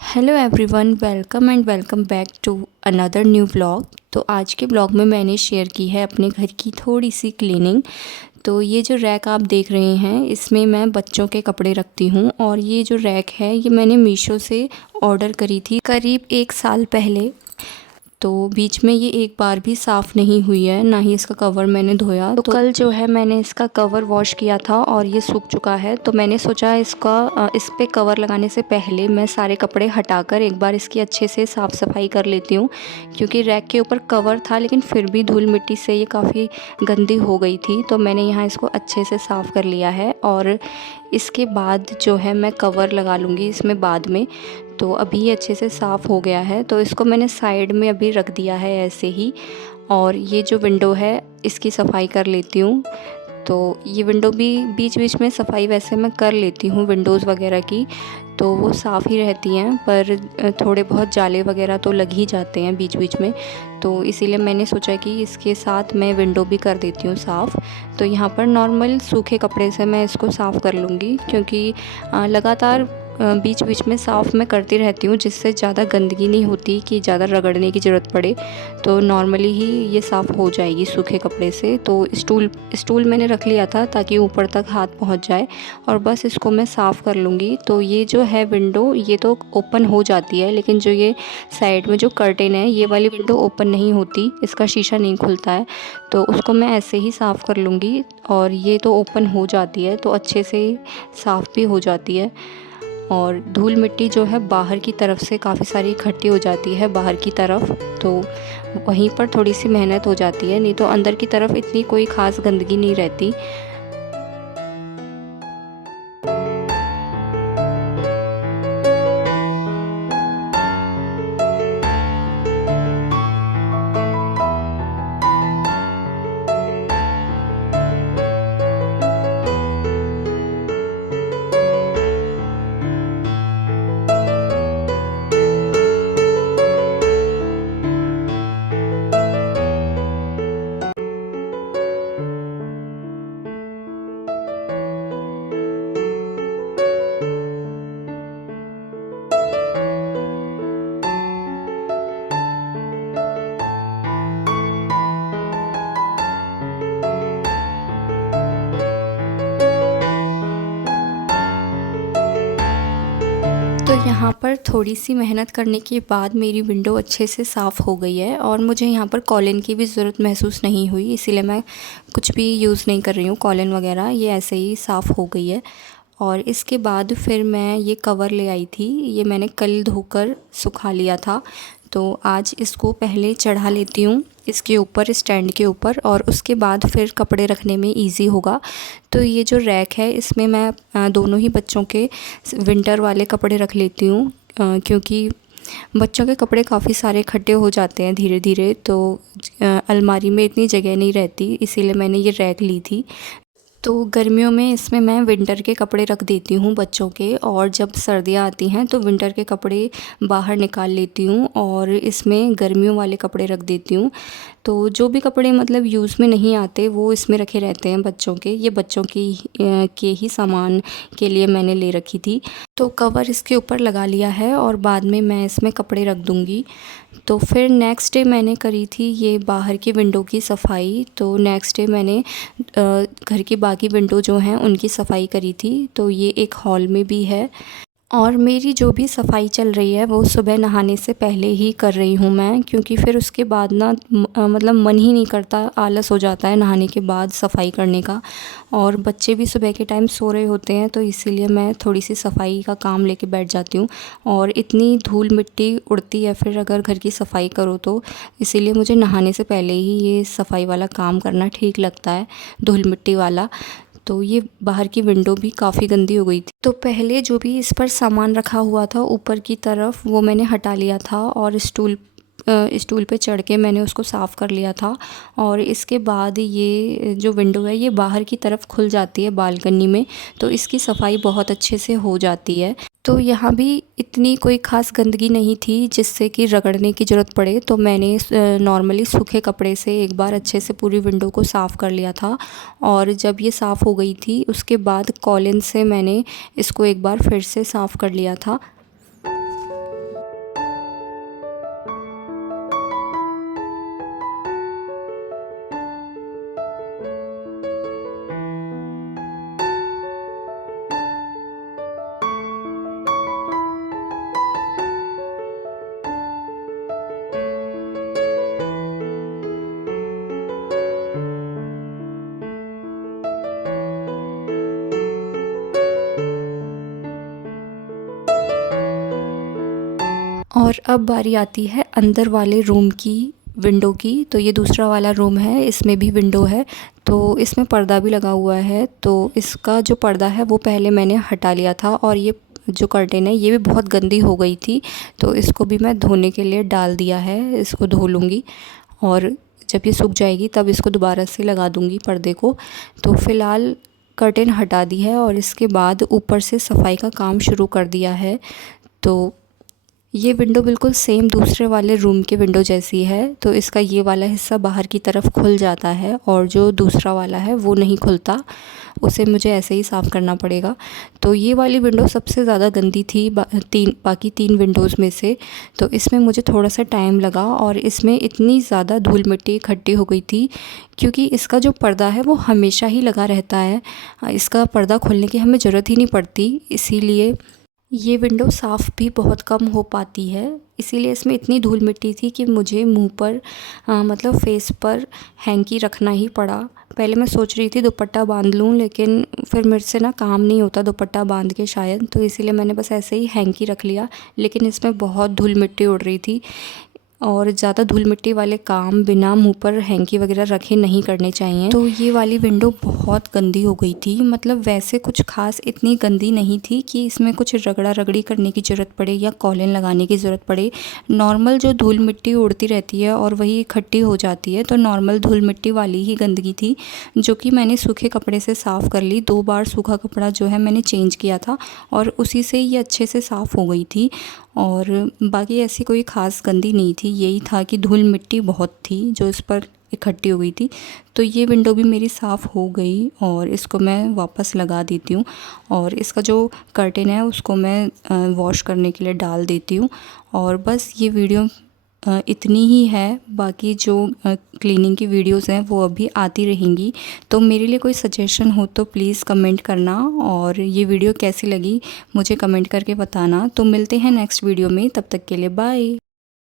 Hello everyone, welcome and welcome back to another new vlog. तो आज के blog में मैंने शेयर की है अपने घर की थोड़ी सी क्लीनिंग। तो ये जो रैक आप देख रहे हैं, इसमें मैं बच्चों के कपड़े रखती हूँ। और ये जो रैक है, ये मैंने मीशो से ऑर्डर करी थी करीब 1 साल पहले। तो बीच में ये एक बार भी साफ़ नहीं हुई है, ना ही इसका कवर मैंने धोया। तो कल जो है मैंने इसका कवर वॉश किया था और ये सूख चुका है। तो मैंने सोचा इस पे कवर लगाने से पहले मैं सारे कपड़े हटाकर एक बार इसकी अच्छे से साफ़ सफाई कर लेती हूँ, क्योंकि रैक के ऊपर कवर था लेकिन फिर भी धूल मिट्टी से ये काफ़ी गंदी हो गई थी। तो मैंने यहाँ इसको अच्छे से साफ़ कर लिया है और इसके बाद जो है मैं कवर लगा लूँगी इसमें बाद में। तो अभी ये अच्छे से साफ़ हो गया है, तो इसको मैंने साइड में अभी रख दिया है ऐसे ही। और ये जो विंडो है, इसकी सफाई कर लेती हूँ। तो ये विंडो भी बीच बीच में सफाई वैसे मैं कर लेती हूँ विंडोज़ वगैरह की, तो वो साफ़ ही रहती हैं, पर थोड़े बहुत जाले वगैरह तो लग ही जाते हैं बीच बीच में। तो इसीलिए मैंने सोचा कि इसके साथ मैं विंडो भी कर देती हूँ साफ़। तो यहाँ पर नॉर्मल सूखे कपड़े से मैं इसको साफ़ कर लूँगी, क्योंकि लगातार बीच बीच में साफ़ मैं करती रहती हूँ, जिससे ज़्यादा गंदगी नहीं होती कि ज़्यादा रगड़ने की ज़रूरत पड़े। तो नॉर्मली ही ये साफ़ हो जाएगी सूखे कपड़े से। तो स्टूल मैंने रख लिया था ताकि ऊपर तक हाथ पहुँच जाए, और बस इसको मैं साफ़ कर लूँगी। तो ये जो है विंडो, ये तो ओपन हो जाती है, लेकिन जो ये साइड में जो कर्टेन है, ये वाली विंडो ओपन नहीं होती, इसका शीशा नहीं खुलता है। तो उसको मैं ऐसे ही साफ़ कर लूँगी। और ये तो ओपन हो जाती है, तो अच्छे से साफ़ भी हो जाती है। और धूल मिट्टी जो है बाहर की तरफ से काफ़ी सारी इकट्ठी हो जाती है बाहर की तरफ, तो वहीं पर थोड़ी सी मेहनत हो जाती है, नहीं तो अंदर की तरफ इतनी कोई ख़ास गंदगी नहीं रहती। तो यहाँ पर थोड़ी सी मेहनत करने के बाद मेरी विंडो अच्छे से साफ़ हो गई है, और मुझे यहाँ पर कॉलिन की भी ज़रूरत महसूस नहीं हुई, इसीलिए मैं कुछ भी यूज़ नहीं कर रही हूँ कॉलिन वगैरह, ये ऐसे ही साफ़ हो गई है। और इसके बाद फिर मैं ये कवर ले आई थी, ये मैंने कल धोकर सुखा लिया था। तो आज इसको पहले चढ़ा लेती हूँ इसके ऊपर, स्टैंड के ऊपर, और उसके बाद फिर कपड़े रखने में इजी होगा। तो ये जो रैक है, इसमें मैं दोनों ही बच्चों के विंटर वाले कपड़े रख लेती हूँ, क्योंकि बच्चों के कपड़े काफ़ी सारे इकट्ठे हो जाते हैं धीरे धीरे, तो अलमारी में इतनी जगह नहीं रहती, इसीलिए मैंने ये रैक ली थी। तो गर्मियों में इसमें मैं विंटर के कपड़े रख देती हूँ बच्चों के, और जब सर्दियाँ आती हैं तो विंटर के कपड़े बाहर निकाल लेती हूँ और इसमें गर्मियों वाले कपड़े रख देती हूँ। तो जो भी कपड़े मतलब यूज़ में नहीं आते वो इसमें रखे रहते हैं बच्चों के। ये बच्चों के ही सामान के लिए मैंने ले रखी थी। तो कवर इसके ऊपर लगा लिया है और बाद में मैं इसमें कपड़े रख दूँगी। तो फिर नेक्स्ट डे मैंने करी थी ये बाहर की विंडो की सफ़ाई। तो नेक्स्ट डे मैंने घर की बाकी विंडो जो हैं उनकी सफ़ाई करी थी। तो ये एक हॉल में भी है, और मेरी जो भी सफ़ाई चल रही है वो सुबह नहाने से पहले ही कर रही हूँ मैं, क्योंकि फिर उसके बाद ना मतलब मन ही नहीं करता, आलस हो जाता है नहाने के बाद सफ़ाई करने का। और बच्चे भी सुबह के टाइम सो रहे होते हैं, तो इसीलिए मैं थोड़ी सी सफ़ाई का काम लेके बैठ जाती हूँ। और इतनी धूल मिट्टी उड़ती है फिर अगर घर की सफ़ाई करो तो, इसीलिए मुझे नहाने से पहले ही ये सफ़ाई वाला काम करना ठीक लगता है, धूल मिट्टी वाला। तो ये बाहर की विंडो भी काफ़ी गंदी हो गई थी, तो पहले जो भी इस पर सामान रखा हुआ था ऊपर की तरफ वो मैंने हटा लिया था, और स्टूल पे चढ़ के मैंने उसको साफ़ कर लिया था। और इसके बाद ये जो विंडो है ये बाहर की तरफ खुल जाती है बालकनी में, तो इसकी सफाई बहुत अच्छे से हो जाती है। तो यहाँ भी इतनी कोई ख़ास गंदगी नहीं थी जिससे कि रगड़ने की ज़रूरत पड़े, तो मैंने नॉर्मली सूखे कपड़े से एक बार अच्छे से पूरी विंडो को साफ़ कर लिया था। और जब ये साफ़ हो गई थी उसके बाद कॉलिन से मैंने इसको एक बार फिर से साफ़ कर लिया था। और अब बारी आती है अंदर वाले रूम की विंडो की। तो ये दूसरा वाला रूम है, इसमें भी विंडो है, तो इसमें पर्दा भी लगा हुआ है। तो इसका जो पर्दा है वो पहले मैंने हटा लिया था, और ये जो कर्टेन है ये भी बहुत गंदी हो गई थी, तो इसको भी मैं धोने के लिए डाल दिया है। इसको धो लूँगी और जब ये सूख जाएगी तब इसको दोबारा से लगा दूँगी पर्दे को। तो फ़िलहाल कर्टेन हटा दी है और इसके बाद ऊपर से सफाई का काम शुरू कर दिया है। तो ये विंडो बिल्कुल सेम दूसरे वाले रूम के विंडो जैसी है। तो इसका ये वाला हिस्सा बाहर की तरफ खुल जाता है और जो दूसरा वाला है वो नहीं खुलता, उसे मुझे ऐसे ही साफ़ करना पड़ेगा। तो ये वाली विंडो सबसे ज़्यादा गंदी थी बाकी तीन विंडोज़ में से। तो इसमें मुझे थोड़ा सा टाइम लगा और इसमें इतनी ज़्यादा धूल मिट्टी इकट्ठी हो गई थी, क्योंकि इसका जो पर्दा है वो हमेशा ही लगा रहता है। इसका पर्दा खोलने की हमें ज़रूरत ही नहीं पड़ती, इसीलिए ये विंडो साफ़ भी बहुत कम हो पाती है। इसीलिए इसमें इतनी धूल मिट्टी थी कि मुझे मुंह पर मतलब फेस पर हैंकी रखना ही पड़ा। पहले मैं सोच रही थी दुपट्टा बांध लूँ, लेकिन फिर मेरे से ना काम नहीं होता दुपट्टा बांध के शायद, तो इसीलिए मैंने बस ऐसे ही हैंकी रख लिया। लेकिन इसमें बहुत धूल मिट्टी उड़ रही थी, और ज़्यादा धूल मिट्टी वाले काम बिना मुंह पर हैंकी वगैरह रखे नहीं करने चाहिए। तो ये वाली विंडो बहुत गंदी हो गई थी, मतलब वैसे कुछ खास इतनी गंदी नहीं थी कि इसमें कुछ रगड़ा रगड़ी करने की ज़रूरत पड़े या कॉलिन लगाने की ज़रूरत पड़े। नॉर्मल जो धूल मिट्टी उड़ती रहती है और वही इकट्ठी हो जाती है, तो नॉर्मल धूल मिट्टी वाली ही गंदगी थी, जो कि मैंने सूखे कपड़े से साफ़ कर ली। 2 बार सूखा कपड़ा जो है मैंने चेंज किया था और उसी से ये अच्छे से साफ़ हो गई थी। और बाकी ऐसी कोई ख़ास गंदी नहीं थी, यही था कि धूल मिट्टी बहुत थी जो इस पर इकट्ठी हो गई थी। तो ये विंडो भी मेरी साफ़ हो गई और इसको मैं वापस लगा देती हूँ, और इसका जो कर्टेन है उसको मैं वॉश करने के लिए डाल देती हूँ। और बस ये वीडियो इतनी ही है, बाकी जो क्लीनिंग की वीडियोस हैं वो अभी आती रहेंगी। तो मेरे लिए कोई सजेशन हो तो प्लीज़ कमेंट करना, और ये वीडियो कैसी लगी मुझे कमेंट करके बताना। तो मिलते हैं नेक्स्ट वीडियो में, तब तक के लिए बाय।